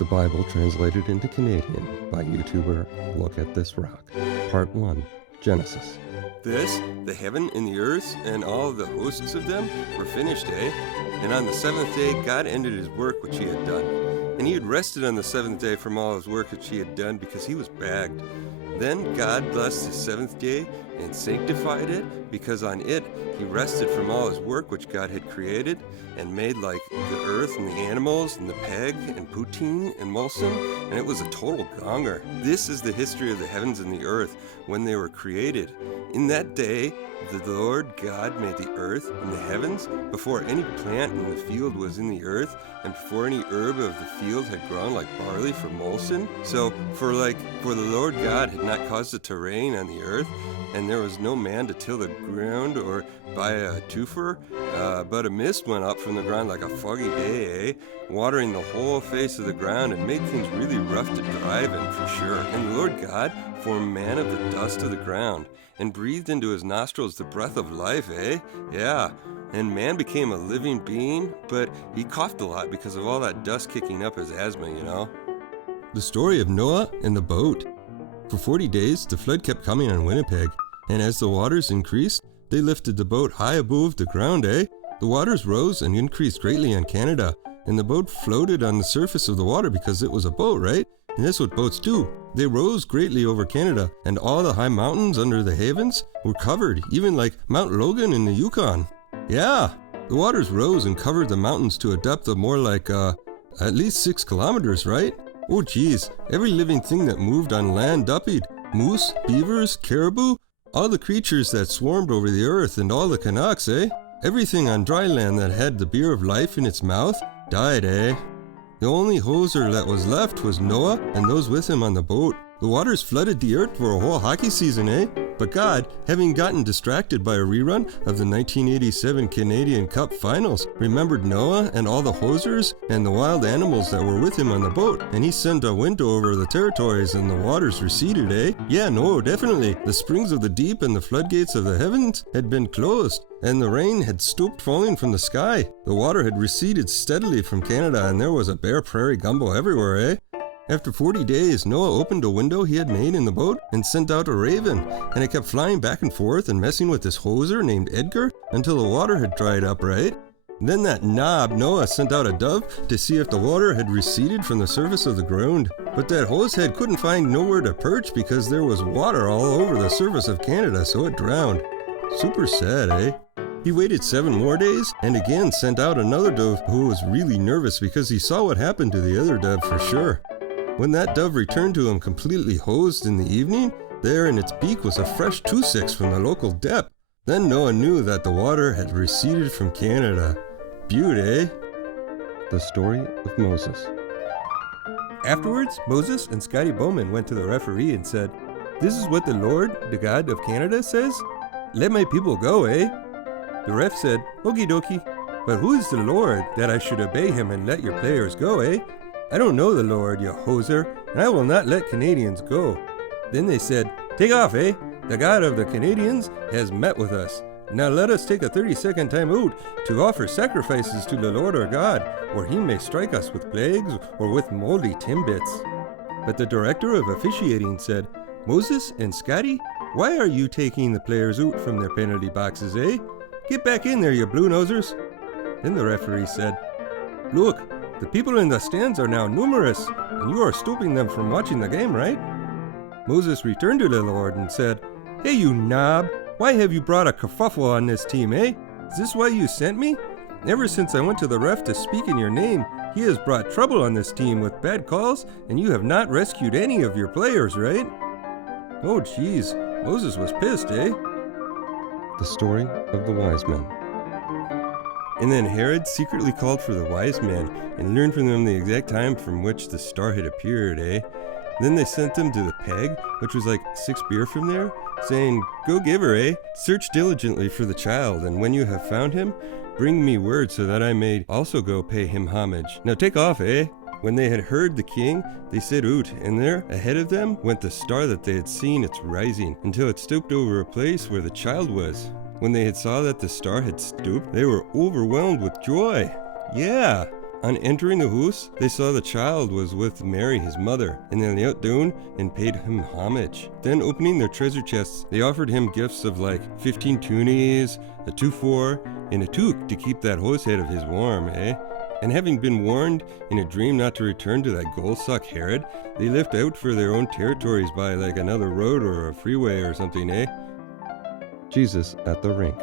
The Bible translated into Canadian by YouTuber Look at This Rock. Part 1, Genesis. This, the heaven and the earth, and all the hosts of them were finished, eh? And on the seventh day God ended his work which he had done. And he had rested on the seventh day from all his work which he had done, because he was bagged. Then God blessed the seventh day and sanctified it, because on it he rested from all his work which God had created, and made like the earth and the animals and the peg and poutine and mulsum, and it was a total gonger. This is the history of the heavens and the earth when they were created. In that day the Lord God made the earth and the heavens, before any plant in the field was in the earth, and before any herb of the field had grown like barley for mulsum. So for the Lord God had not caused it to rain on the earth, and there was no man to till the ground or buy a twofer, but a mist went up from the ground like a foggy day, watering the whole face of the ground and made things really rough to drive in for sure. And the Lord God formed man of the dust of the ground and breathed into his nostrils the breath of life, Yeah. And man became a living being, but he coughed a lot because of all that dust kicking up his asthma, you know. The story of Noah and the boat. For 40 days, the flood kept coming on Winnipeg, and as the waters increased, they lifted the boat high above the ground, The waters rose and increased greatly on Canada, and the boat floated on the surface of the water because it was a boat, right? And that's what boats do. They rose greatly over Canada, and all the high mountains under the havens were covered, even like Mount Logan in the Yukon. Yeah, the waters rose and covered the mountains to a depth of more like, at least 6 kilometers, right? Oh geez, every living thing that moved on land duppied. Moose, beavers, caribou, all the creatures that swarmed over the earth, and all the Canucks, Everything on dry land that had the beer of life in its mouth died, The only hoser that was left was Noah and those with him on the boat. The waters flooded the earth for a whole hockey season, But God, having gotten distracted by a rerun of the 1987 Canadian Cup Finals, remembered Noah and all the hosers and the wild animals that were with him on the boat, and he sent a wind over the territories and the waters receded, Yeah, no, definitely. The springs of the deep and the floodgates of the heavens had been closed, and the rain had stopped falling from the sky. The water had receded steadily from Canada, and there was a bare prairie gumbo everywhere, After 40 days, Noah opened a window he had made in the boat and sent out a raven, and it kept flying back and forth and messing with this hoser named Edgar until the water had dried up, right? Then that knob Noah sent out a dove to see if the water had receded from the surface of the ground. But that hosehead couldn't find nowhere to perch because there was water all over the surface of Canada, so it drowned. Super sad, He waited 7 more days and again sent out another dove who was really nervous because he saw what happened to the other dove for sure. When that dove returned to him completely hosed in the evening, there in its beak was a fresh 2-6 from the local depth. Then Noah knew that the water had receded from Canada. Beaut, The story of Moses. Afterwards, Moses and Scotty Bowman went to the referee and said, "This is what the Lord, the God of Canada, says? Let my people go, The ref said, "Okie dokie, but who is the Lord that I should obey him and let your players go, I don't know the Lord, you hoser, and I will not let Canadians go." Then they said, "Take off, The God of the Canadians has met with us. Now let us take a 30-second time out to offer sacrifices to the Lord our God, or he may strike us with plagues or with moldy timbits." But the director of officiating said, "Moses and Scotty, why are you taking the players out from their penalty boxes, Get back in there, you blue-nosers." Then the referee said, "Look, the people in the stands are now numerous, and you are stopping them from watching the game, right?" Moses returned to the Lord and said, "Hey, you knob, why have you brought a kerfuffle on this team, Is this why you sent me? Ever since I went to the ref to speak in your name, he has brought trouble on this team with bad calls, and you have not rescued any of your players, right?" Oh, geez, Moses was pissed, The story of the wise men. And then Herod secretly called for the wise men and learned from them the exact time from which the star had appeared, Then they sent them to the peg, which was like 6 beer from there, saying, "Go give her, Search diligently for the child, and when you have found him, bring me word so that I may also go pay him homage. Now take off, When they had heard the king, they set out, and there, ahead of them, went the star that they had seen its rising, until it stooped over a place where the child was. When they had saw that the star had stooped, they were overwhelmed with joy. Yeah, On entering the house, they saw the child was with Mary, his mother, and they knelt down and paid him homage. Then, opening their treasure chests, they offered him gifts of like 15 tunies, a twofor, and a toque to keep that house head of his warm, eh? And having been warned in a dream not to return to that gold-suck Herod, they left out for their own territories by like another road or a freeway or something, eh? Jesus at the rink.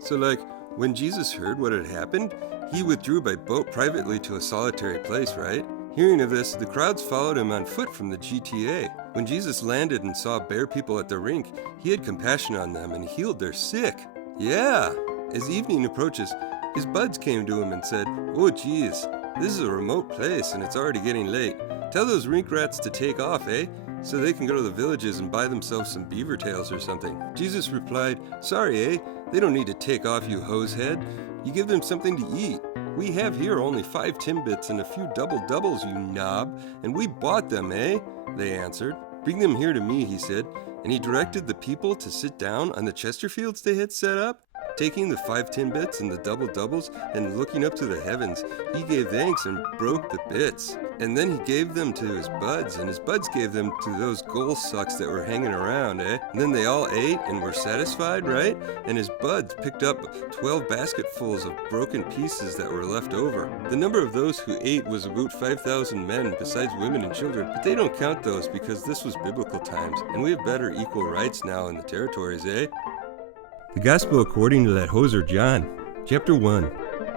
So like, when Jesus heard what had happened, he withdrew by boat privately to a solitary place, right? Hearing of this, the crowds followed him on foot from the GTA. When Jesus landed and saw bare people at the rink, he had compassion on them and healed their sick. Yeah! As evening approaches, his buds came to him and said, "Oh geez, this is a remote place and it's already getting late. Tell those rink rats to take off, eh? So they can go to the villages and buy themselves some beaver tails or something." Jesus replied, "Sorry, eh? They don't need to take off, you hosehead. You give them something to eat. We have here only 5 timbits and a few double-doubles, you knob, and we bought them, eh?" They answered. "Bring them here to me," he said, and he directed the people to sit down on the Chesterfields they had set up. Taking the 5 timbits and the double-doubles and looking up to the heavens, he gave thanks and broke the bits. And then he gave them to his buds, and his buds gave them to those goal sucks that were hanging around, eh? And then they all ate and were satisfied, right? And his buds picked up 12 basketfuls of broken pieces that were left over. The number of those who ate was about 5,000 men, besides women and children, but they don't count those because this was biblical times, and we have better equal rights now in the territories, eh? The Gospel according to that hoser John. Chapter 1.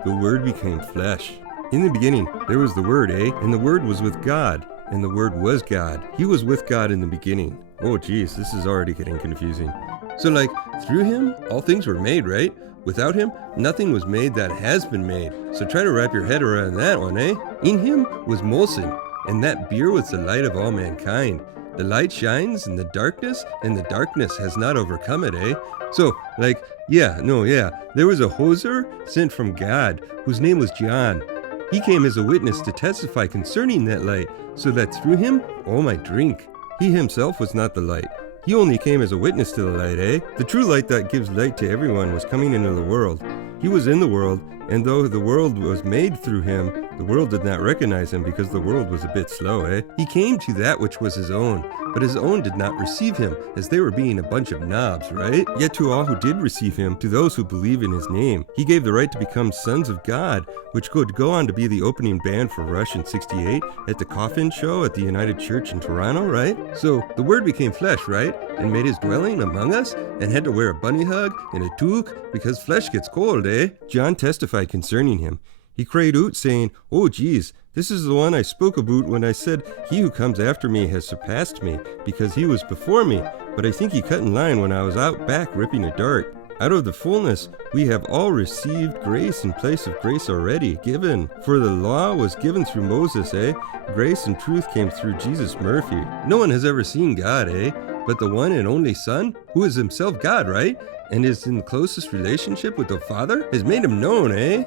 The Word became flesh. In the beginning, there was the Word, eh? And the Word was with God, and the Word was God. He was with God in the beginning. Oh geez, this is already getting confusing. So like, through him, all things were made, right? Without him, nothing was made that has been made. So try to wrap your head around that one, eh? In him was Mozart, and that beer was the light of all mankind. The light shines in the darkness, and the darkness has not overcome it, eh? So, like, there was a hoser sent from God, whose name was John. He came as a witness to testify concerning that light, so that through him all might drink. He himself was not the light. He only came as a witness to the light, eh? The true light that gives light to everyone was coming into the world. He was in the world, and though the world was made through him, the world did not recognize him because the world was a bit slow, eh? He came to that which was his own, but his own did not receive him, as they were being a bunch of knobs, right? Yet to all who did receive him, to those who believe in his name, he gave the right to become sons of God, which could go on to be the opening band for Rush in '68 at the Coffin Show at the United Church in Toronto, right? So the Word became flesh, right? And made his dwelling among us, and had to wear a bunny hug and a toque because flesh gets cold, eh? John testified concerning him. He cried out, saying, "Oh, geez, this is the one I spoke about when I said, 'He who comes after me has surpassed me, because he was before me.' But I think he cut in line when I was out back ripping a dart. Out of the fullness we have all received grace in place of grace already given. For the law was given through Moses, eh? Grace and truth came through Jesus Murphy. No one has ever seen God, eh? But the one and only Son, who is himself God, right? And is in closest relationship with the Father, has made him known, eh?"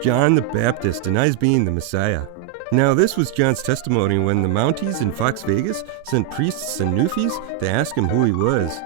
John the Baptist denies being the Messiah. Now this was John's testimony when the Mounties in Fox Vegas sent priests and newfies to ask him who he was.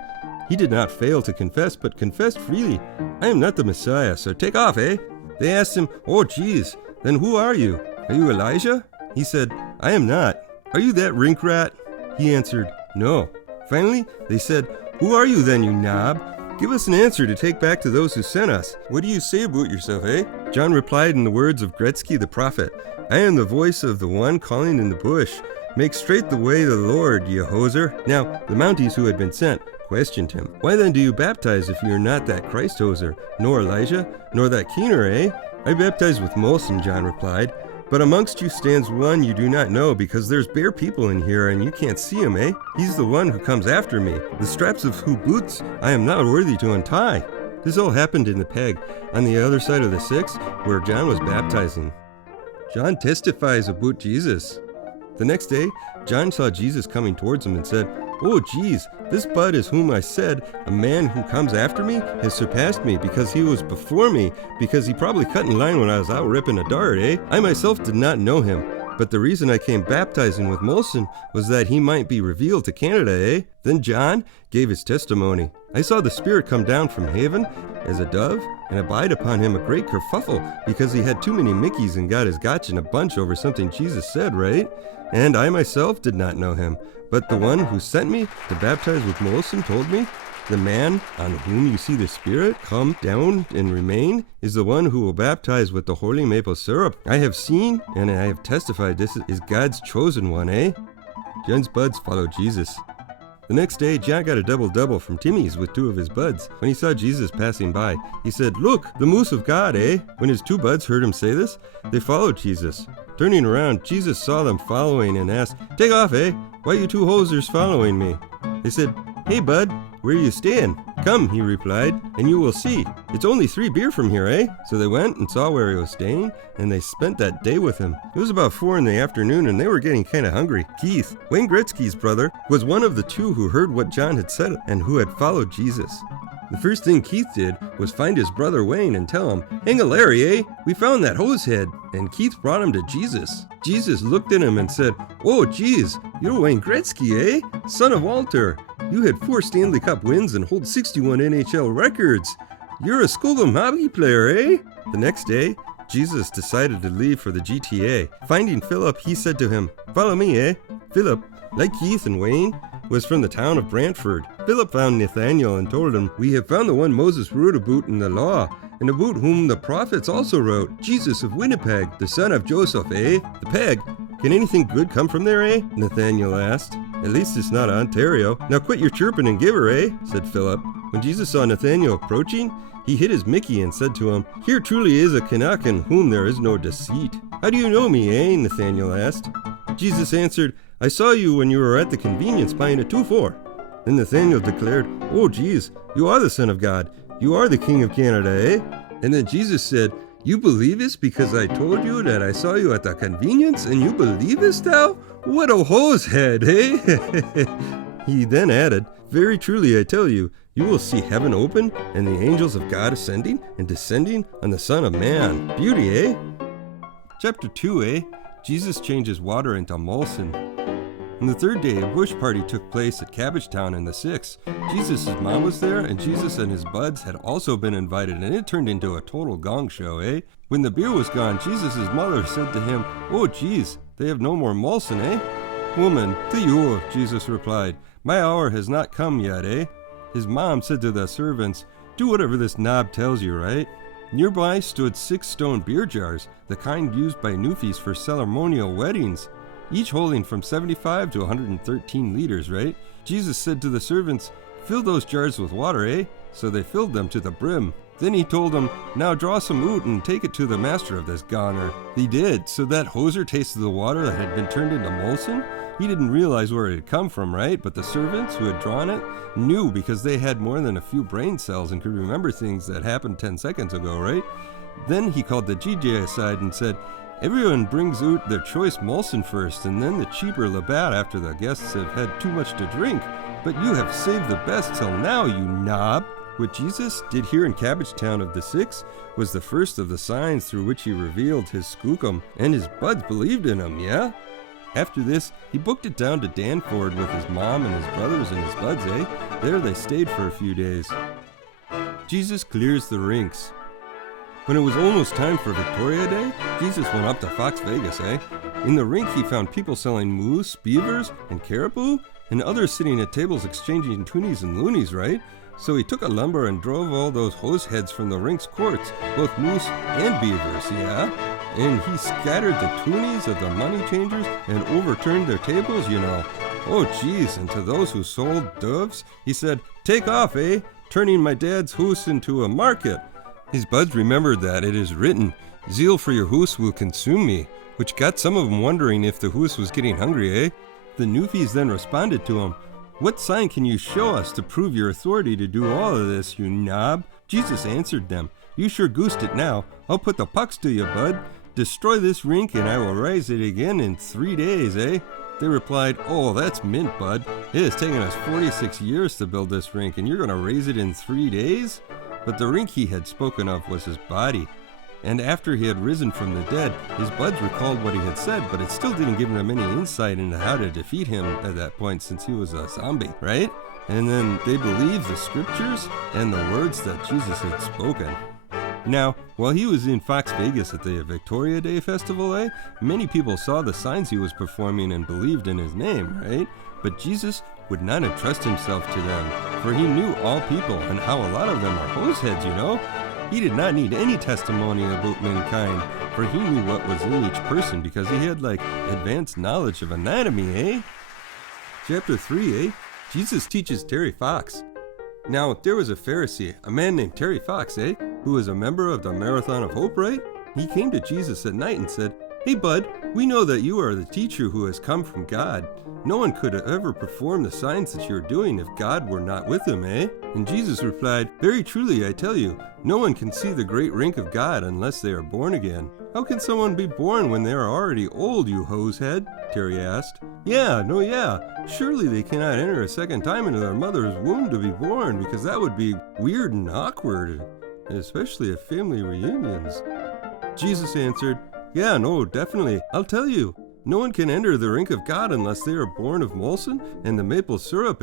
He did not fail to confess, but confessed freely, "I am not the Messiah, so take off, eh?" They asked him, "Oh geez, then who are you? Are you Elijah?" He said, "I am not." "Are you that rink rat?" He answered, "No." Finally, they said, "Who are you then, you knob? Give us an answer to take back to those who sent us. What do you say about yourself, eh?" John replied in the words of Gretzky the prophet, "I am the voice of the one calling in the bush. Make straight the way of the Lord, ye hoser." Now, the Mounties who had been sent questioned him. "Why then do you baptize if you are not that Christ hoser, nor Elijah, nor that Keener, eh?" "I baptize with Molson," John replied. "But amongst you stands one you do not know, because there's bare people in here and you can't see him, eh? He's the one who comes after me, the straps of whose boots I am not worthy to untie." This all happened in the peg, on the other side of the Six, where John was baptizing. John testifies about Jesus. The next day, John saw Jesus coming towards him and said, "Oh, geez, this bud is whom I said, a man who comes after me has surpassed me because he was before me, because he probably cut in line when I was out ripping a dart, eh? I myself did not know him, But the reason I came baptizing with Molson was that he might be revealed to Canada, eh? Then John gave his testimony. I saw the Spirit come down from heaven as a dove and abide upon him a great kerfuffle because he had too many Mickeys and got his gotch in a bunch over something Jesus said, right? And I myself did not know him, but the one who sent me to baptize with Molson told me, the man on whom you see the Spirit come down and remain is the one who will baptize with the holy maple syrup. I have seen and I have testified this is God's chosen one, eh? John's buds followed Jesus. The next day, John got a double-double from Timmy's with two of his buds. When he saw Jesus passing by, he said, "Look, the moose of God, eh?" When his two buds heard him say this, they followed Jesus. Turning around, Jesus saw them following and asked, "Take off, eh? Why you two hosers following me?" They said, "Hey, bud, where you staying?" "Come," he replied, "and you will see. It's only 3 beer from here, eh?" So they went and saw where he was staying, and they spent that day with him. It was about 4 in the afternoon, and they were getting kind of hungry. Keith, Wayne Gretzky's brother, was one of the 2 who heard what John had said and who had followed Jesus. The first thing Keith did was find his brother Wayne and tell him, "Larry, eh? We found that hose head." And Keith brought him to Jesus. Jesus looked at him and said, "Oh, geez, you're Wayne Gretzky, eh? Son of Walter. You had 4 Stanley Cup wins and hold 61 NHL records. You're a Skogum hockey player, eh?" The next day, Jesus decided to leave for the GTA. Finding Philip, he said to him, "Follow me, eh?" Philip, like Keith and Wayne, was from the town of Brantford. Philip found Nathanael and told him, "We have found the one Moses wrote about in the law, and about whom the prophets also wrote, Jesus of Winnipeg, the son of Joseph, eh?" "The Peg? Can anything good come from there, eh?" Nathanael asked. "At least it's not Ontario. Now quit your chirping and give her, eh?" said Philip. When Jesus saw Nathanael approaching, he hit his Mickey and said to him, "Here truly is a Canuck in whom there is no deceit." "How do you know me, eh?" Nathanael asked. Jesus answered, "I saw you when you were at the convenience buying a 2-4. Then Nathanael declared, "Oh, geez, you are the Son of God. You are the King of Canada, eh?" And then Jesus said, "You believe this because I told you that I saw you at the convenience, and you believe this thou? What a hose head, eh?" He then added, "Very truly I tell you, you will see heaven open and the angels of God ascending and descending on the Son of Man." Beauty, eh? Chapter 2, eh? Jesus changes water into Molson. On the 3rd day, a bush party took place at Cabbagetown in the 6th. Jesus' mom was there, and Jesus and his buds had also been invited, and it turned into a total gong show, eh? When the beer was gone, Jesus' mother said to him, "Oh, geez, they have no more Molson, eh?" "Woman, to you," Jesus replied, "my hour has not come yet, eh?" His mom said to the servants, "Do whatever this knob tells you, right?" Nearby stood 6 stone beer jars, the kind used by Newfies for ceremonial weddings, each holding from 75 to 113 liters, right? Jesus said to the servants, "Fill those jars with water, eh?" So they filled them to the brim. Then he told them, "Now draw some out and take it to the master of this goner." They did, so that hoser tasted the water that had been turned into Molson. He didn't realize where it had come from, right? But the servants who had drawn it knew because they had more than a few brain cells and could remember things that happened 10 seconds ago, right? Then he called the GJ aside and said, "Everyone brings out their choice Molson first, and then the cheaper Labatt after the guests have had too much to drink. But you have saved the best till now, you knob." What Jesus did here in Cabbagetown of the 6 was the first of the signs through which he revealed his skookum, and his buds believed in him, yeah? After this, he booked it down to Danford with his mom and his brothers and his buds, eh? There they stayed for a few days. Jesus clears the rinks. When it was almost time for Victoria Day, Jesus went up to Fox Vegas, eh? In the rink he found people selling moose, beavers, and caribou, and others sitting at tables exchanging toonies and loonies, right? So he took a lumber and drove all those hose heads from the rink's courts, both moose and beavers, yeah? And he scattered the toonies of the money changers and overturned their tables, you know. Oh, geez, and to those who sold doves, he said, "Take off, eh? Turning my dad's hoose into a market." His buds remembered that it is written, "Zeal for your hoose will consume me," which got some of them wondering if the hoose was getting hungry, eh? The Newfies then responded to him, "What sign can you show us to prove your authority to do all of this, you knob?" Jesus answered them, "You sure goosed it now. I'll put the pucks to you, bud. Destroy this rink and I will raise it again in 3 days, eh?" They replied, "Oh, that's mint, bud. It has taken us 46 years to build this rink, and you're going to raise it in 3 days?" But the rink he had spoken of was his body. And after he had risen from the dead, his buds recalled what he had said, but it still didn't give them any insight into how to defeat him at that point since he was a zombie, right? And then they believed the scriptures and the words that Jesus had spoken. Now, while he was in Fox Vegas at the Victoria Day Festival, many people saw the signs he was performing and believed in his name, right? But Jesus would not entrust himself to them, for he knew all people and how a lot of them are hoseheads, you know? He did not need any testimony about mankind, for he knew what was in each person because he had, advanced knowledge of anatomy, Chapter 3, Jesus teaches Terry Fox. Now, there was a Pharisee, a man named Terry Fox, who was a member of the Marathon of Hope, right? He came to Jesus at night and said, "Hey, bud, we know that you are the teacher who has come from God. No one could ever perform the signs that you are doing if God were not with him, And Jesus replied, "Very truly, I tell you, no one can see the great rank of God unless they are born again." "How can someone be born when they are already old, you hosehead?" Terry asked. Yeah. Surely they cannot enter a second time into their mother's womb to be born, because that would be weird and awkward, especially at family reunions. Jesus answered, "Yeah, no, definitely. I'll tell you. No one can enter the rank of God unless they are born of Molson and the maple syrup,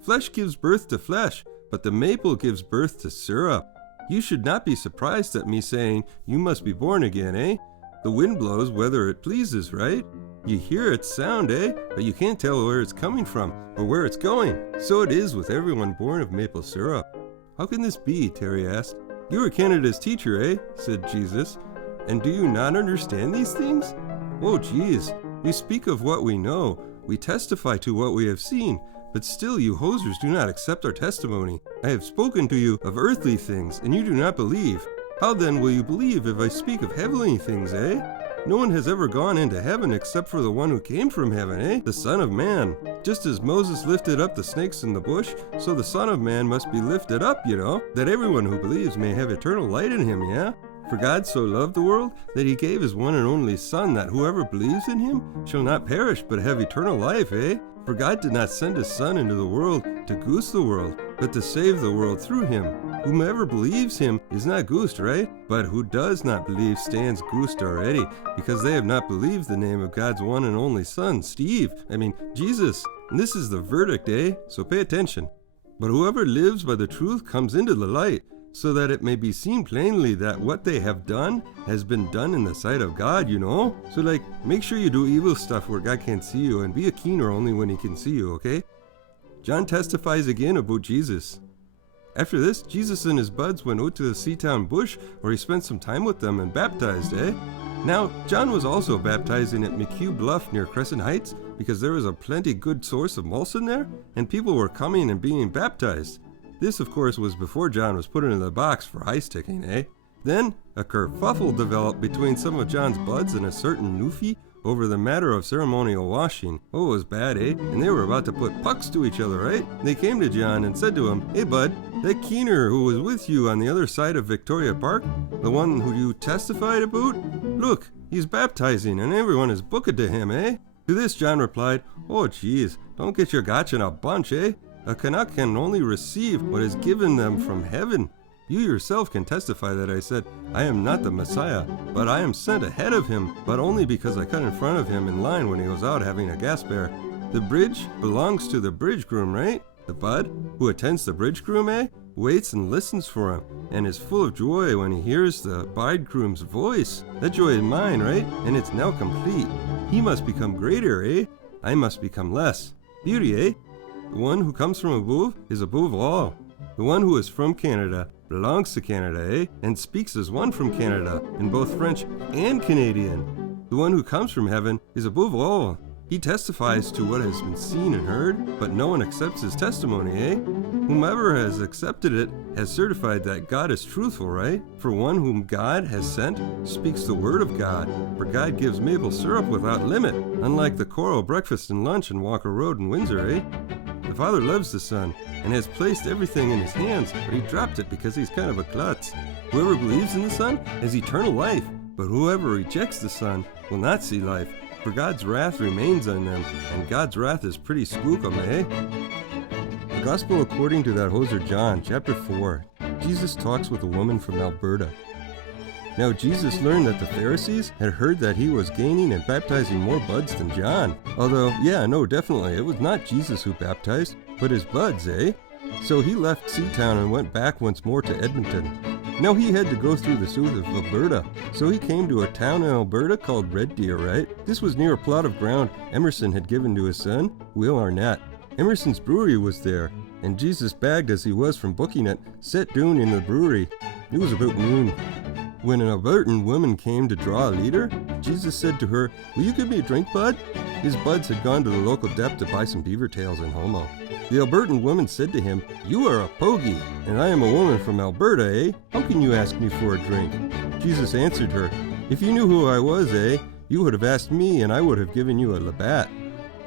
Flesh gives birth to flesh, but the maple gives birth to syrup. You should not be surprised at me saying, you must be born again, The wind blows whether it pleases, right? You hear its sound, But you can't tell where it's coming from or where it's going. So it is with everyone born of maple syrup." "How can this be?" Terry asked. "You are Canada's teacher, said Jesus. "And do you not understand these things?" "Oh, geez. We speak of what we know. We testify to what we have seen. But still you hosers do not accept our testimony. I have spoken to you of earthly things, and you do not believe. How then will you believe if I speak of heavenly things, No one has ever gone into heaven except for the one who came from heaven, the Son of Man. Just as Moses lifted up the snakes in the bush, so the Son of Man must be lifted up, that everyone who believes may have eternal light in him, For God so loved the world that he gave his one and only Son, that whoever believes in him shall not perish but have eternal life, For God did not send his Son into the world to goose the world, but to save the world through him. Whomever believes him is not goosed, right? But who does not believe stands goosed already, because they have not believed the name of God's one and only Son, Jesus. And this is the verdict, So pay attention. But whoever lives by the truth comes into the light, so that it may be seen plainly that what they have done has been done in the sight of God, So make sure you do evil stuff where God can't see you, and be a keener only when he can see you, okay? John testifies again about Jesus. After this, Jesus and his buds went out to the Seatown bush, where he spent some time with them and baptized, Now, John was also baptizing at McHugh Bluff near Crescent Heights, because there was a plenty good source of Molson there, and people were coming and being baptized. This, of course, was before John was put into the box for ice sticking, Then, a kerfuffle developed between some of John's buds and a certain Newfie over the matter of ceremonial washing. Oh, it was bad, And they were about to put pucks to each other, right? They came to John and said to him, "Hey, bud, that keener who was with you on the other side of Victoria Park, the one who you testified about, look, he's baptizing and everyone is booked to him, To this, John replied, "Oh, geez, don't get your gotcha in a bunch, A Canuck can only receive what is given them from heaven. You yourself can testify that I said, I am not the Messiah, but I am sent ahead of him, but only because I cut in front of him in line when he was out having a gas bear. The bridge belongs to the bridge groom, right? The bud, who attends the bridge groom, waits and listens for him, and is full of joy when he hears the bridegroom's voice. That joy is mine, right? And it's now complete. He must become greater, I must become less. Beauty, The one who comes from above is above all. The one who is from Canada belongs to Canada, and speaks as one from Canada, in both French and Canadian. The one who comes from heaven is above all. He testifies to what has been seen and heard, but no one accepts his testimony, Whomever has accepted it has certified that God is truthful, right? For one whom God has sent speaks the word of God, for God gives maple syrup without limit, unlike the coral breakfast and lunch in Walker Road in Windsor, The Father loves the Son, and has placed everything in his hands, but he dropped it because he's kind of a klutz. Whoever believes in the Son has eternal life, but whoever rejects the Son will not see life, for God's wrath remains on them, and God's wrath is pretty skookum, The Gospel according to that hoser John, chapter 4. Jesus talks with a woman from Alberta. Now Jesus learned that the Pharisees had heard that he was gaining and baptizing more buds than John. Although, definitely, it was not Jesus who baptized, but his buds, eh? So he left Seatown and went back once more to Edmonton. Now he had to go through the south of Alberta, so he came to a town in Alberta called Red Deer, right? This was near a plot of ground Emerson had given to his son, Will Arnett. Emerson's brewery was there, and Jesus, bagged as he was from booking it, sat down in the brewery. It was about noon. When an Albertan woman came to draw a leader, Jesus said to her, "Will you give me a drink, bud?" His buds had gone to the local dep to buy some beaver tails in Homo. The Albertan woman said to him, "You are a pogie, and I am a woman from Alberta, eh? How can you ask me for a drink?" Jesus answered her, "If you knew who I was, you would have asked me, and I would have given you a Labatt."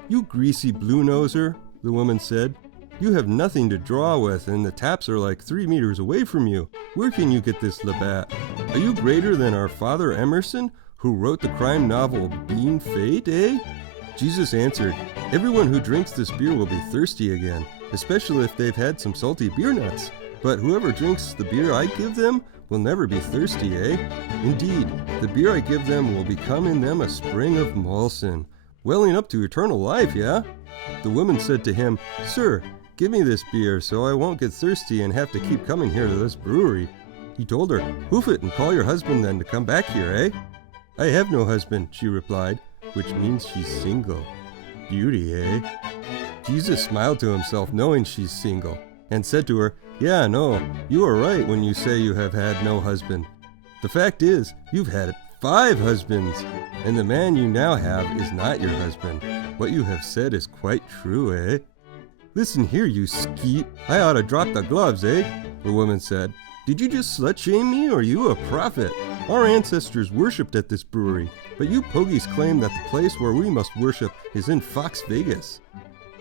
"You greasy blue-noser," the woman said. "You have nothing to draw with, and the taps are like 3 meters away from you. Where can you get this Labatt? Are you greater than our father Emerson, who wrote the crime novel Bean Fate, eh?" Jesus answered, "Everyone who drinks this beer will be thirsty again, especially if they've had some salty beer nuts. But whoever drinks the beer I give them will never be thirsty, eh? Indeed, the beer I give them will become in them a spring of Molson, welling up to eternal life, yeah?" The woman said to him, "Sir, give me this beer so I won't get thirsty and have to keep coming here to this brewery." He told her, "Hoof it and call your husband then to come back here, eh?" "I have no husband," she replied, which means she's single. Beauty, eh? Jesus smiled to himself, knowing she's single, and said to her, "Yeah, no, you are right when you say you have had no husband. The fact is, you've had 5 husbands, and the man you now have is not your husband. What you have said is quite true, eh?" "Listen here, you skeet. I ought to drop the gloves, eh?" the woman said. "Did you just slut-shame me, or are you a prophet? Our ancestors worshipped at this brewery, but you pogies claim that the place where we must worship is in Fox Vegas."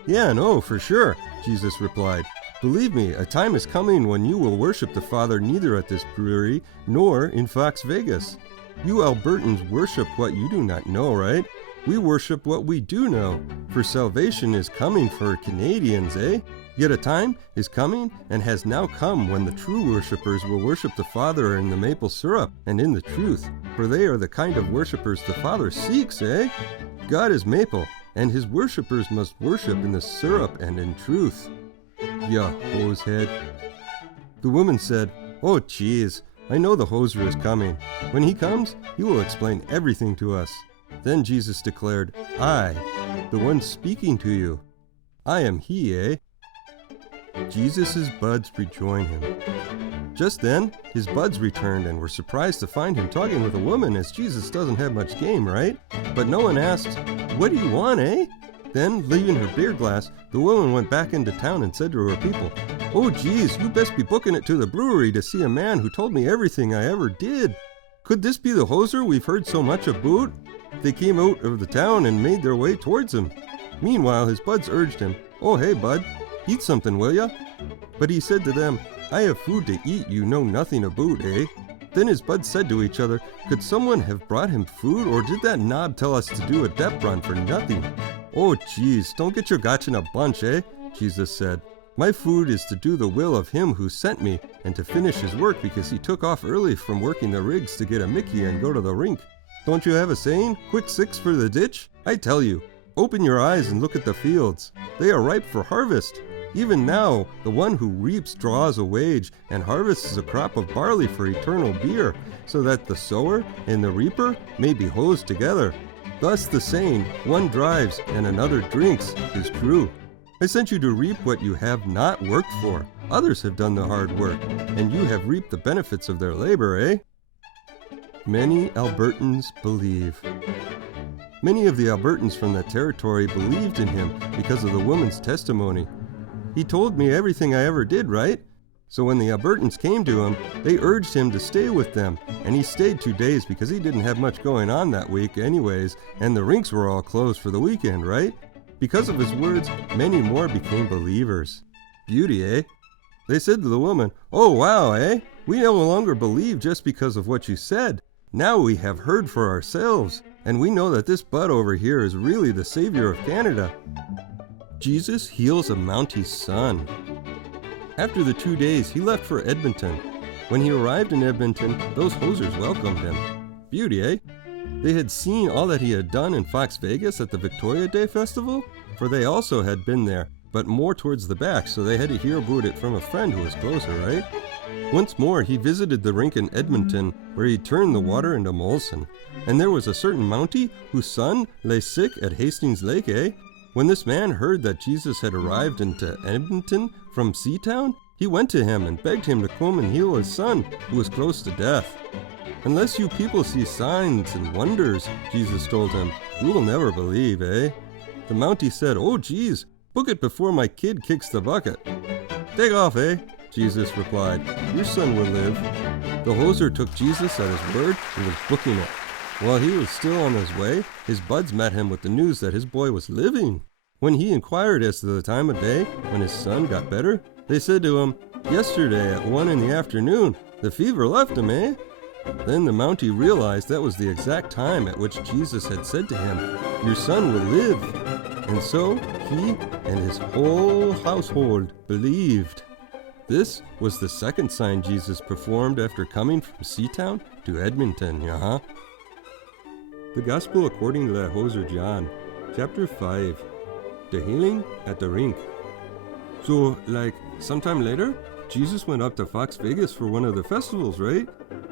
"Yeah, no, for sure," Jesus replied. "Believe me, a time is coming when you will worship the Father neither at this brewery nor in Fox Vegas. You Albertans worship what you do not know, right? We worship what we do know, for salvation is coming for Canadians, eh? Yet a time is coming and has now come when the true worshippers will worship the Father in the maple syrup and in the truth, for they are the kind of worshippers the Father seeks, eh? God is maple, and his worshippers must worship in the syrup and in truth." Ya hosehead. The woman said, "Oh, geez, I know the hoser is coming. When he comes, he will explain everything to us." Then Jesus declared, "I, the one speaking to you, I am he, eh?" Jesus' buds rejoin him. Just then, his buds returned and were surprised to find him talking with a woman, as Jesus doesn't have much game, right? But no one asked, "What do you want, eh?" Then, leaving her beer glass, the woman went back into town and said to her people, "Oh, geez, you best be booking it to the brewery to see a man who told me everything I ever did. Could this be the hoser we've heard so much about?" They came out of the town and made their way towards him. Meanwhile, his buds urged him, "Oh, hey, bud, eat something, will ya?" But he said to them, "I have food to eat you know nothing about, eh?" Then his buds said to each other, "Could someone have brought him food, or did that knob tell us to do a dep run for nothing?" "Oh, geez, don't get your gotch in a bunch, eh?" Jesus said. "My food is to do the will of him who sent me, and to finish his work because he took off early from working the rigs to get a Mickey and go to the rink. Don't you have a saying, 'Quick 6 for the ditch'? I tell you, open your eyes and look at the fields. They are ripe for harvest. Even now, the one who reaps draws a wage and harvests a crop of barley for eternal beer, so that the sower and the reaper may be hosed together. Thus the saying, 'One drives and another drinks,' is true. I sent you to reap what you have not worked for. Others have done the hard work, and you have reaped the benefits of their labor, eh?" Many Albertans believe. Many of the Albertans from that territory believed in him because of the woman's testimony. "He told me everything I ever did, right?" So when the Albertans came to him, they urged him to stay with them, and he stayed 2 days because he didn't have much going on that week anyways, and the rinks were all closed for the weekend, right? Because of his words, many more became believers. Beauty, eh? They said to the woman, "Oh, wow, eh? We no longer believe just because of what you said. Now we have heard for ourselves, and we know that this bud over here is really the Savior of Canada." Jesus heals a Mountie son. After the 2 days, he left for Edmonton. When he arrived in Edmonton, those hosers welcomed him. Beauty, eh? They had seen all that he had done in Fox Vegas at the Victoria Day Festival, for they also had been there, but more towards the back, so they had to hear about it from a friend who was closer, right? Once more, he visited the rink in Edmonton, where he turned the water into Molson. And there was a certain Mountie whose son lay sick at Hastings Lake, eh? When this man heard that Jesus had arrived into Edmonton from Seatown, he went to him and begged him to come and heal his son, who was close to death. Unless you people see signs and wonders, Jesus told him, you will never believe, eh? The Mountie said, oh geez, book it before my kid kicks the bucket. Take off, eh? Jesus replied, your son will live. The hoser took Jesus at his word and was booking it. While he was still on his way, his buds met him with the news that his boy was living. When he inquired as to the time of day when his son got better, they said to him, yesterday at 1 in the afternoon, the fever left him, eh? Then the Mountie realized that was the exact time at which Jesus had said to him, your son will live. And so he and his whole household believed. This was the second sign Jesus performed after coming from Seatown to Edmonton, The Gospel according to the hoser John, chapter 5, the healing at the rink. So, sometime later, Jesus went up to Fox Vegas for one of the festivals, right?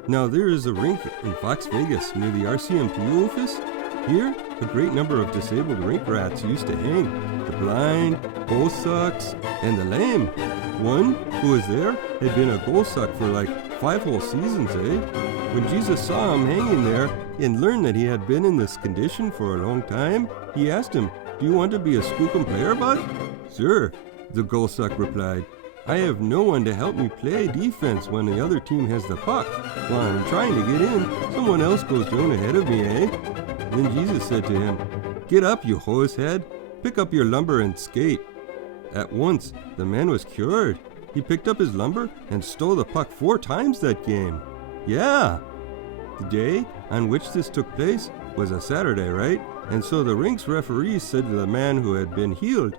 Now there is a rink in Fox Vegas near the RCMP office. Here, a great number of disabled rink rats used to hang. The blind, goal sucks, and the lame. One who was there had been a goal suck for 5 whole seasons, eh? When Jesus saw him hanging there and learned that he had been in this condition for a long time, he asked him, do you want to be a skookum player, bud? Sir, the goal suck replied. I have no one to help me play defense when the other team has the puck. While I'm trying to get in, someone else goes down ahead of me, eh? Then Jesus said to him, get up, you hosehead. Pick up your lumber and skate. At once, the man was cured. He picked up his lumber and stole the puck 4 times that game. Yeah! The day on which this took place was a Saturday, right? And so the rink's referee said to the man who had been healed,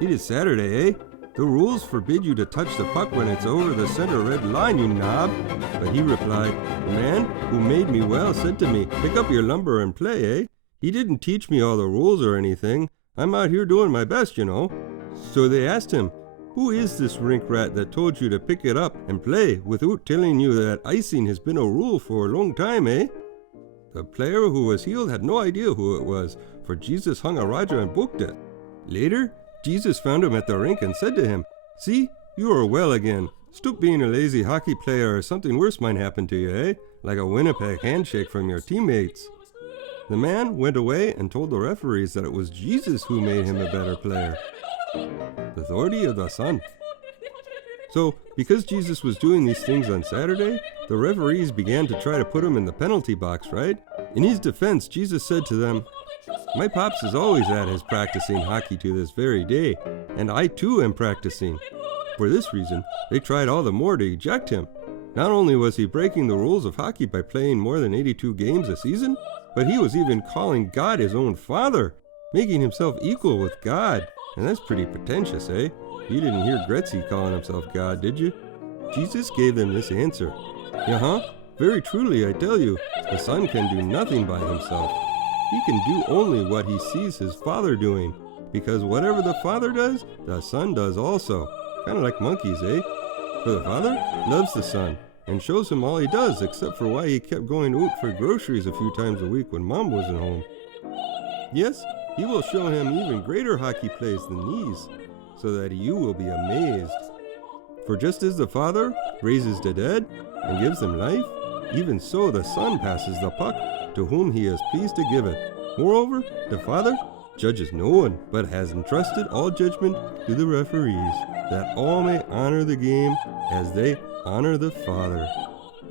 it is Saturday, eh? The rules forbid you to touch the puck when it's over the center red line, you knob. But he replied, the man who made me well said to me, pick up your lumber and play, eh? He didn't teach me all the rules or anything. I'm out here doing my best, So they asked him, who is this rink rat that told you to pick it up and play without telling you that icing has been a rule for a long time, eh? The player who was healed had no idea who it was, for Jesus hung a Roger and booked it. Later, Jesus found him at the rink and said to him, see, you are well again. Stop being a lazy hockey player or something worse might happen to you, eh? Like a Winnipeg handshake from your teammates. The man went away and told the referees that it was Jesus who made him a better player. The authority of the Son. So, because Jesus was doing these things on Saturday, the referees began to try to put him in the penalty box, right? In his defense, Jesus said to them, my pops is always at his practicing hockey to this very day, and I too am practicing. For this reason, they tried all the more to eject him. Not only was he breaking the rules of hockey by playing more than 82 games a season, but he was even calling God his own father, making himself equal with God. And that's pretty pretentious, eh? You didn't hear Gretzky calling himself God, did you? Jesus gave them this answer. Very truly I tell you, the Son can do nothing by himself. He can do only what he sees his Father doing, because whatever the Father does, the Son does also. Kind of like monkeys, eh? For the Father loves the Son, and shows him all he does, except for why he kept going out for groceries a few times a week when Mom wasn't home. Yes, he will show him even greater hockey plays than these, so that you will be amazed. For just as the Father raises the dead and gives them life, even so the Son passes the puck to whom he is pleased to give it. Moreover, the Father judges no one, but has entrusted all judgment to the referees, that all may honor the game as they honor the Father.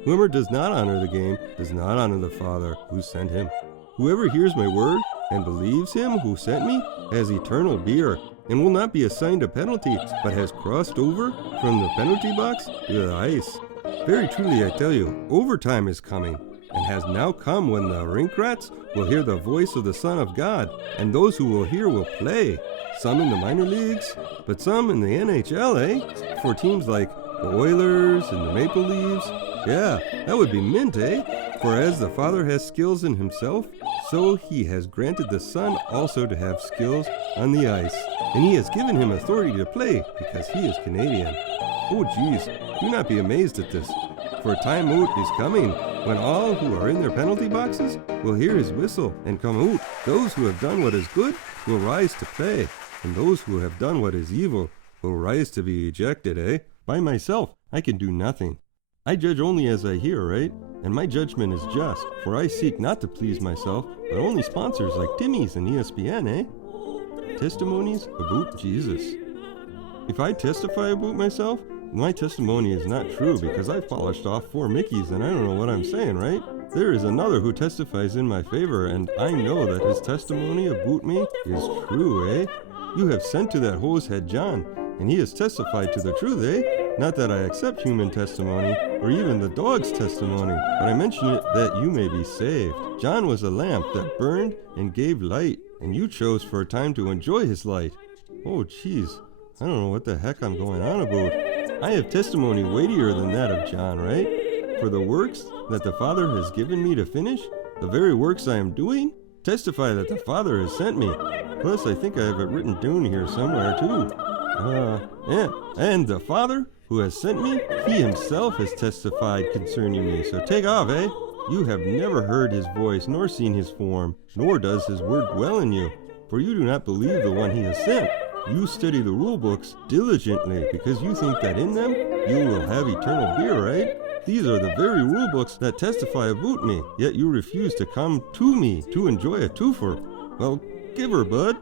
Whoever does not honor the game does not honor the Father who sent him. Whoever hears my word and believes him who sent me has eternal beer, and will not be assigned a penalty, but has crossed over from the penalty box to the ice. Very truly I tell you, overtime is coming, and has now come when the rink rats will hear the voice of the Son of God, and those who will hear will play, some in the minor leagues, but some in the NHL, eh? For teams like the Oilers and the Maple Leafs, Yeah, that would be mint, eh? For as the Father has skills in himself, so he has granted the Son also to have skills on the ice. And he has given him authority to play because he is Canadian. Oh geez, do not be amazed at this. For a time out is coming when all who are in their penalty boxes will hear his whistle and come out. Those who have done what is good will rise to play, and those who have done what is evil will rise to be ejected, eh? By myself, I can do nothing. I judge only as I hear, right? And my judgment is just, for I seek not to please myself, but only sponsors like Timmy's and ESPN, eh? Testimonies about Jesus. If I testify about myself, my testimony is not true because I polished off 4 Mickeys and I don't know what I'm saying, right? There is another who testifies in my favor, and I know that his testimony about me is true, eh? You have sent to that hosehead John, and he has testified to the truth, eh? Not that I accept human testimony, or even the dog's testimony, but I mention it that you may be saved. John was a lamp that burned and gave light, and you chose for a time to enjoy his light. Oh, jeez, I don't know what the heck I'm going on about. I have testimony weightier than that of John, right? For the works that the Father has given me to finish, the very works I am doing, testify that the Father has sent me. Plus, I think I have it written down here somewhere, too. And the Father who has sent me, he himself has testified concerning me. So take off, eh? You have never heard his voice, nor seen his form, nor does his word dwell in you. For you do not believe the one he has sent. You study the rule books diligently, because you think that in them you will have eternal beer, right? These are the very rule books that testify about me, yet you refuse to come to me to enjoy a twofer. Well, give her, bud.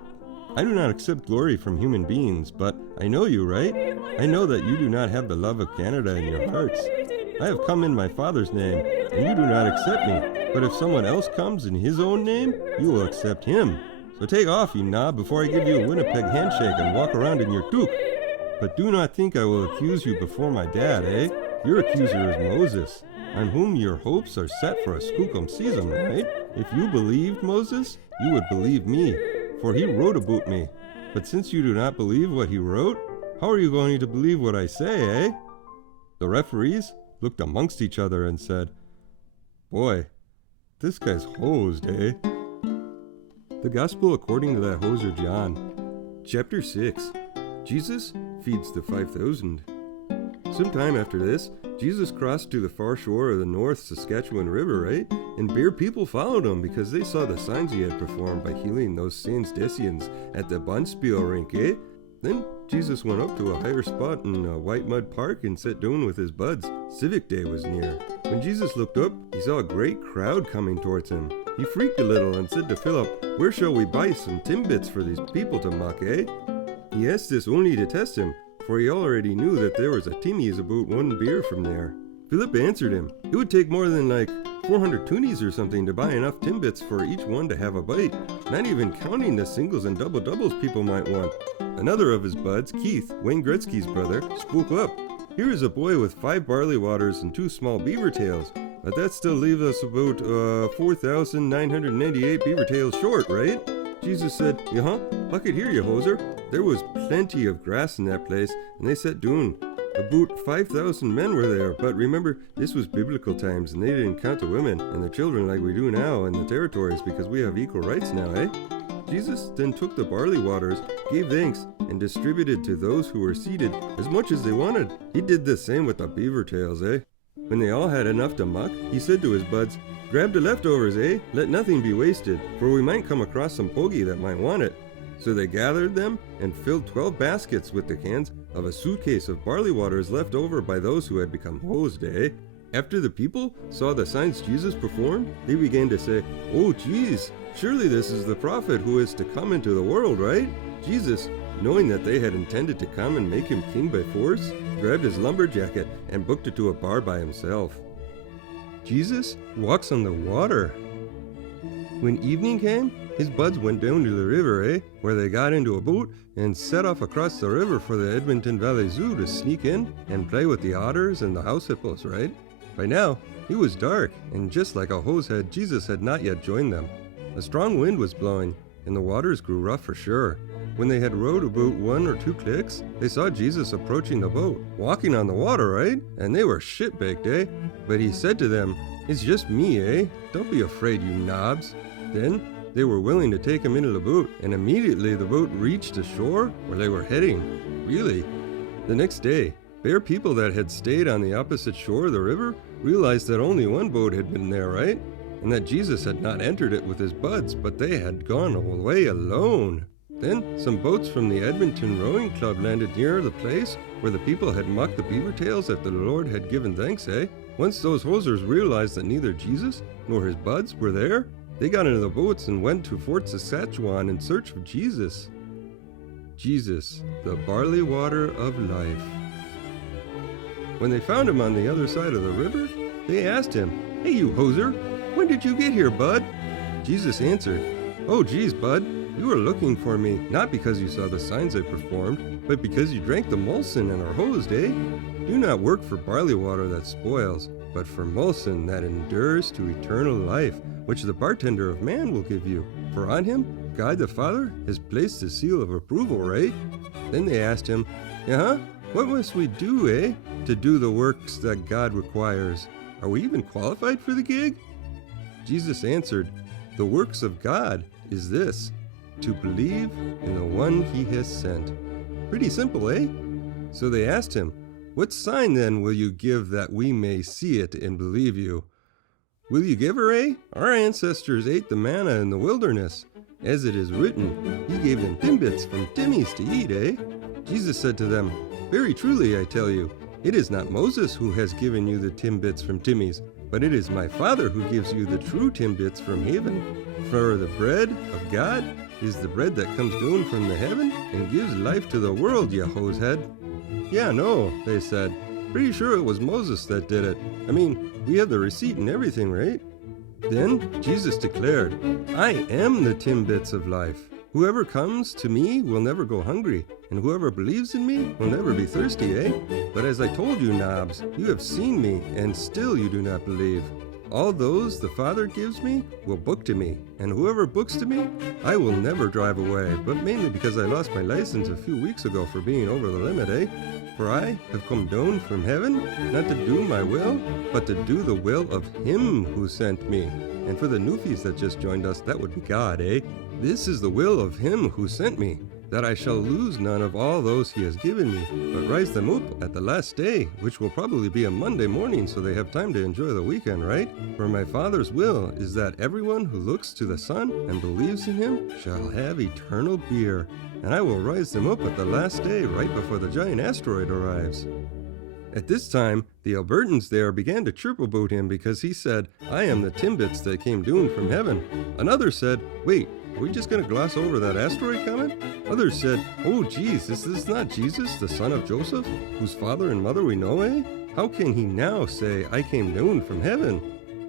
I do not accept glory from human beings, but I know you, right? I know that you do not have the love of Canada in your hearts. I have come in my Father's name, and you do not accept me. But if someone else comes in his own name, you will accept him. So take off, you knob, before I give you a Winnipeg handshake and walk around in your toque. But do not think I will accuse you before my dad, eh? Your accuser is Moses, on whom your hopes are set for a skookum season, right? If you believed Moses, you would believe me, for he wrote about me. But since you do not believe what he wrote, how are you going to believe what I say, eh? The referees looked amongst each other and said, "Boy, this guy's hosed, eh?" The Gospel according to that hoser John. Chapter 6. Jesus feeds the 5,000. Sometime after this, Jesus crossed to the far shore of the North Saskatchewan River, right? And bare people followed him because they saw the signs he had performed by healing those Saints Decians at the Bunspiel rink, eh? Then Jesus went up to a higher spot in a white mud park and sat down with his buds. Civic Day was near. When Jesus looked up, he saw a great crowd coming towards him. He freaked a little and said to Philip, "Where shall we buy some timbits for these people to mock, eh?" He asked this only to test him, for he already knew that there was a Timmy's about 1 beer from there. Philip answered him, "It would take more than like 400 toonies or something to buy enough timbits for each one to have a bite, not even counting the singles and double-doubles people might want." Another of his buds, Keith, Wayne Gretzky's brother, spoke up. "Here is a boy with 5 barley waters and 2 small beaver tails, but that still leaves us about 4,998 beaver tails short, right?" Jesus said, "Look at here, you hoser." There was plenty of grass in that place, and they sat down. About 5,000 men were there, but remember, this was biblical times, and they didn't count the women and the children like we do now in the territories because we have equal rights now, eh? Jesus then took the barley waters, gave thanks, and distributed to those who were seated as much as they wanted. He did the same with the beaver tails, eh? When they all had enough to muck, he said to his buds, "Grab the leftovers, eh? Let nothing be wasted, for we might come across some pogey that might want it." So they gathered them and filled 12 baskets with the cans of a suitcase of barley waters left over by those who had become hosed, eh? After the people saw the signs Jesus performed, they began to say, "Oh, geez, surely this is the prophet who is to come into the world, right?" Jesus, knowing that they had intended to come and make him king by force, grabbed his lumberjacket and booked it to a bar by himself. Jesus walks on the water. When evening came, his buds went down to the river, where they got into a boat and set off across the river for the Edmonton Valley Zoo to sneak in and play with the otters and the house hippos, right? By now, it was dark, and just like a hosehead, Jesus had not yet joined them. A strong wind was blowing, and the waters grew rough for sure. When they had rowed about 1 or 2 clicks, they saw Jesus approaching the boat, walking on the water, right? And they were shit-baked, eh? But he said to them, "It's just me, eh? Don't be afraid, you knobs." Then they were willing to take him into the boat, and immediately the boat reached the shore where they were heading. Really? The next day, bare people that had stayed on the opposite shore of the river realized that only one boat had been there, right? And that Jesus had not entered it with his buds, but they had gone away alone. Then some boats from the Edmonton Rowing Club landed near the place where the people had mucked the beaver tails after the Lord had given thanks, eh? Once those hosers realized that neither Jesus nor his buds were there, they got into the boats and went to Fort Saskatchewan in search of Jesus. Jesus, the barley water of life. When they found him on the other side of the river, they asked him, "Hey, you hoser, when did you get here, bud?" Jesus answered, "Oh, geez, bud. You were looking for me, not because you saw the signs I performed, but because you drank the Molson and are hosed, eh? Do not work for barley water that spoils, but for Molson that endures to eternal life, which the bartender of man will give you. For on him, God the Father has placed his seal of approval, right?" Then they asked him, what must we do, eh, to do the works that God requires? Are we even qualified for the gig? Jesus answered, "The works of God is this, to believe in the one he has sent." Pretty simple, eh? So they asked him, "What sign then will you give that we may see it and believe you?" Will you give her, eh? Our ancestors ate the manna in the wilderness. As it is written, he gave them timbits from Timmy's to eat, eh? Jesus said to them, "Very truly I tell you, it is not Moses who has given you the timbits from Timmy's, but it is my Father who gives you the true timbits from heaven. For the bread of God is the bread that comes down from the heaven and gives life to the world, ya hosehead." "Yeah, no," they said. "Pretty sure it was Moses that did it. I mean, we have the receipt and everything, right?" Then Jesus declared, "I am the timbits of life. Whoever comes to me will never go hungry, and whoever believes in me will never be thirsty, eh? But as I told you, knobs, you have seen me, and still you do not believe. All those the Father gives me will book to me, and whoever books to me, I will never drive away, but mainly because I lost my license a few weeks ago for being over the limit, eh? For I have come down from heaven, not to do my will, but to do the will of him who sent me." And for the newfies that just joined us, that would be God, eh? "This is the will of him who sent me, that I shall lose none of all those he has given me, but rise them up at the last day, which will probably be a Monday morning, so they have time to enjoy the weekend, right? For my Father's will is that everyone who looks to the Son and believes in him shall have eternal beer, and I will rise them up at the last day, right before the giant asteroid arrives." At this time, the Albertans there began to chirp about him because he said, "I am the timbits that came down from heaven." Another said, "Wait, are we just going to gloss over that asteroid coming?" Others said, "Oh geez, is this not Jesus, the son of Joseph, whose father and mother we know, eh? How can he now say, 'I came down from heaven'?"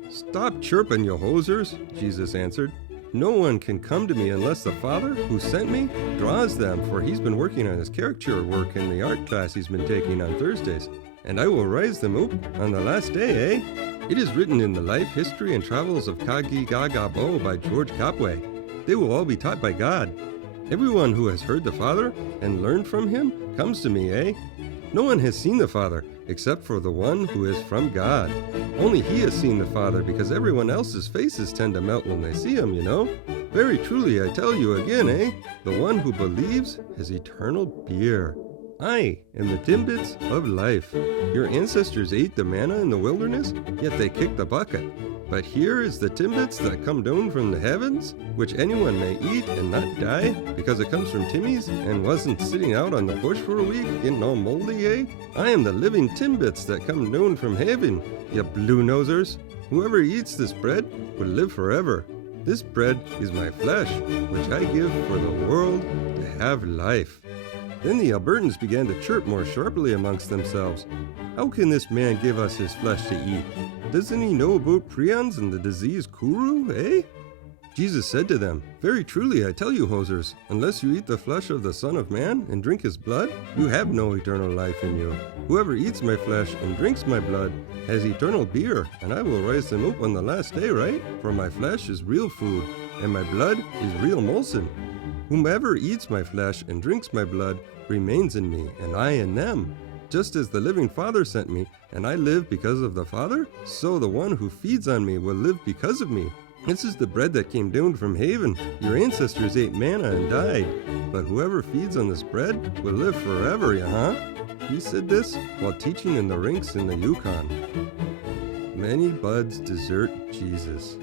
"Stop chirping, you hosers," Jesus answered. "No one can come to me unless the Father, who sent me, draws them, for he's been working on his caricature work in the art class he's been taking on Thursdays. And I will rise them up on the last day, eh? It is written in the life, history, and travels of Kagi Gaga Bo by George Copway. They will all be taught by God. Everyone who has heard the Father and learned from him comes to me, eh? No one has seen the Father except for the one who is from God. Only he has seen the Father, because everyone else's faces tend to melt when they see him, you know? Very truly I tell you again, eh? The one who believes has eternal beer. I am the timbits of life. Your ancestors ate the manna in the wilderness, yet they kicked the bucket. But here is the timbits that come down from the heavens, which anyone may eat and not die, because it comes from Timmy's and wasn't sitting out on the bush for a week, getting all moldy, eh? I am the living timbits that come down from heaven, you blue-nosers. Whoever eats this bread will live forever. This bread is my flesh, which I give for the world to have life." Then the Albertans began to chirp more sharply amongst themselves. "How can this man give us his flesh to eat? Doesn't he know about prions and the disease Kuru, eh?" Jesus said to them, "Very truly I tell you, hosers, unless you eat the flesh of the Son of Man and drink his blood, you have no eternal life in you. Whoever eats my flesh and drinks my blood has eternal beer, and I will raise them up on the last day, right? For my flesh is real food, and my blood is real Molson. Whomever eats my flesh and drinks my blood remains in me, and I in them. Just as the living Father sent me, and I live because of the Father, so the one who feeds on me will live because of me. This is the bread that came down from heaven. Your ancestors ate manna and died, but whoever feeds on this bread will live forever, He said this while teaching in the rinks in the Yukon. Many buds desert Jesus.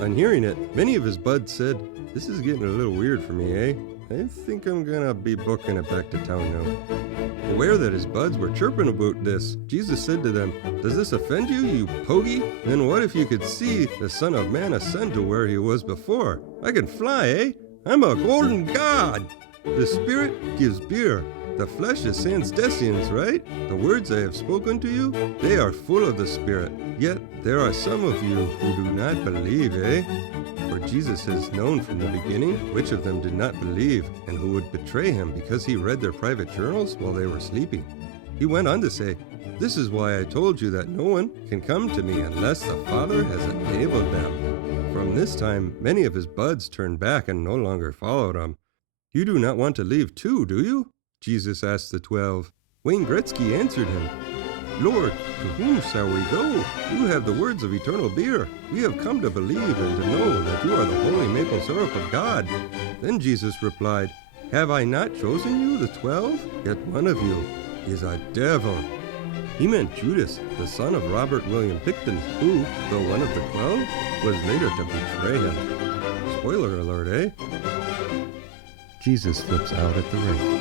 On hearing it, many of his buds said, "This is getting a little weird for me, eh? I think I'm gonna be booking it back to town now." Aware that his buds were chirping about this, Jesus said to them, "Does this offend you, you pogey? Then what if you could see the Son of Man ascend to where he was before? I can fly, eh? I'm a golden god! The Spirit gives beer. The flesh is sans descience, right? The words I have spoken to you, they are full of the Spirit. Yet there are some of you who do not believe, eh?" For Jesus has known from the beginning which of them did not believe and who would betray him because he read their private journals while they were sleeping. He went on to say, "This is why I told you that no one can come to me unless the Father has enabled them." From this time, many of his buds turned back and no longer followed him. "You do not want to leave too, do you?" Jesus asked the 12. Wayne Gretzky answered him, "Lord, to whom shall we go? You have the words of eternal beer. We have come to believe and to know that you are the holy maple syrup of God." Then Jesus replied, "Have I not chosen you, the 12? Yet one of you is a devil." He meant Judas, the son of Robert William Picton, who, though one of the 12, was later to betray him. Spoiler alert, eh? Jesus flips out at the ring.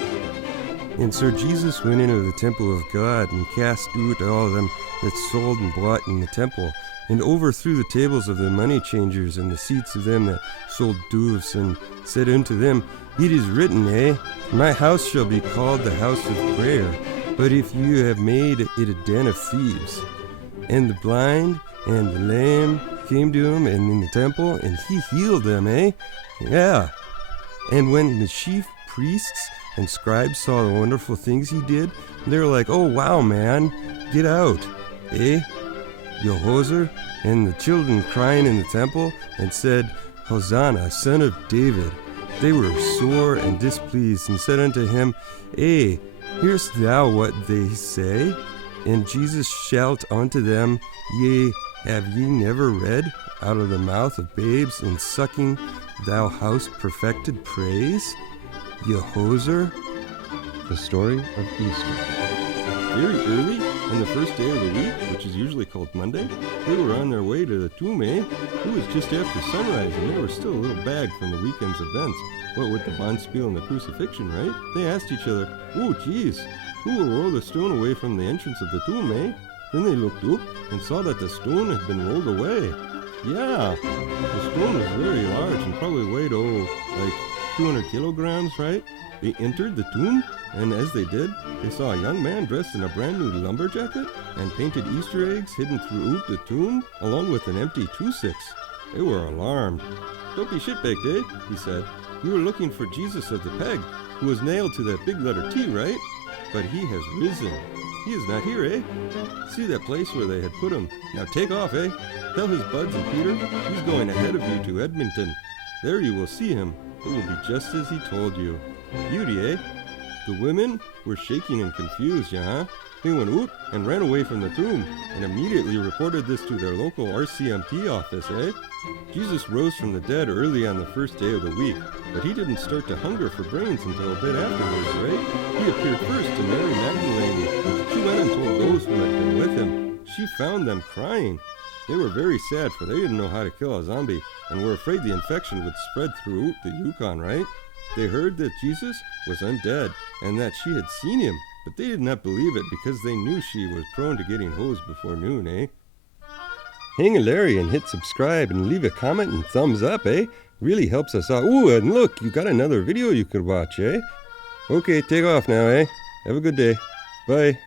And so Jesus went into the temple of God and cast out all them that sold and bought in the temple, and overthrew the tables of the money changers and the seats of them that sold doves, and said unto them, "It is written, My house shall be called the house of prayer, but if you have made it a den of thieves." And the blind and the lame came to him and in the temple, and he healed them, Yeah. And when the chief priests and scribes saw the wonderful things he did, they were like, "Oh wow, man, get out, you hoser." And the children crying in the temple and said, "Hosanna, son of David." They were sore and displeased and said unto him, Hearest thou what they say? And Jesus shout unto them, Yea, have ye never read, out of the mouth of babes and sucking thou hast perfected praise? Ye hoser. The story of Easter. Very early, on the first day of the week, which is usually called Monday, they were on their way to the tomb, It was just after sunrise, and they were still a little bagged from the weekend's events. What with the bonspiel and the crucifixion, right? They asked each other, "Oh, geez, who will roll the stone away from the entrance of the tomb, Then they looked up and saw that the stone had been rolled away. Yeah, the stone was very large and probably weighed, like 200 kilograms, right? They entered the tomb, and as they did, they saw a young man dressed in a brand new lumber jacket and painted Easter eggs hidden throughout the tomb, along with an empty 2-6. They were alarmed. "Don't be shitbaked, he said. "You were looking for Jesus of the Peg, who was nailed to that big letter T, right? But he has risen. He is not here, See that place where they had put him. Now take off, Tell his buds and Peter he's going ahead of you to Edmonton. There you will see him. It will be just as he told you." Beauty, The women were shaking and confused, They went out and ran away from the tomb, and immediately reported this to their local RCMP office, Jesus rose from the dead early on the first day of the week, but he didn't start to hunger for brains until a bit afterwards, right? He appeared first to Mary Magdalene. She went and told those who had been with him. She found them crying. They were very sad, for they didn't know how to kill a zombie, and were afraid the infection would spread throughout the Yukon, right? They heard that Jesus was undead, and that she had seen him, but they did not believe it because they knew she was prone to getting hosed before noon, Hang a Larry and hit subscribe and leave a comment and thumbs up, Really helps us out. Ooh, and look, you got another video you could watch, Okay, take off now, Have a good day. Bye.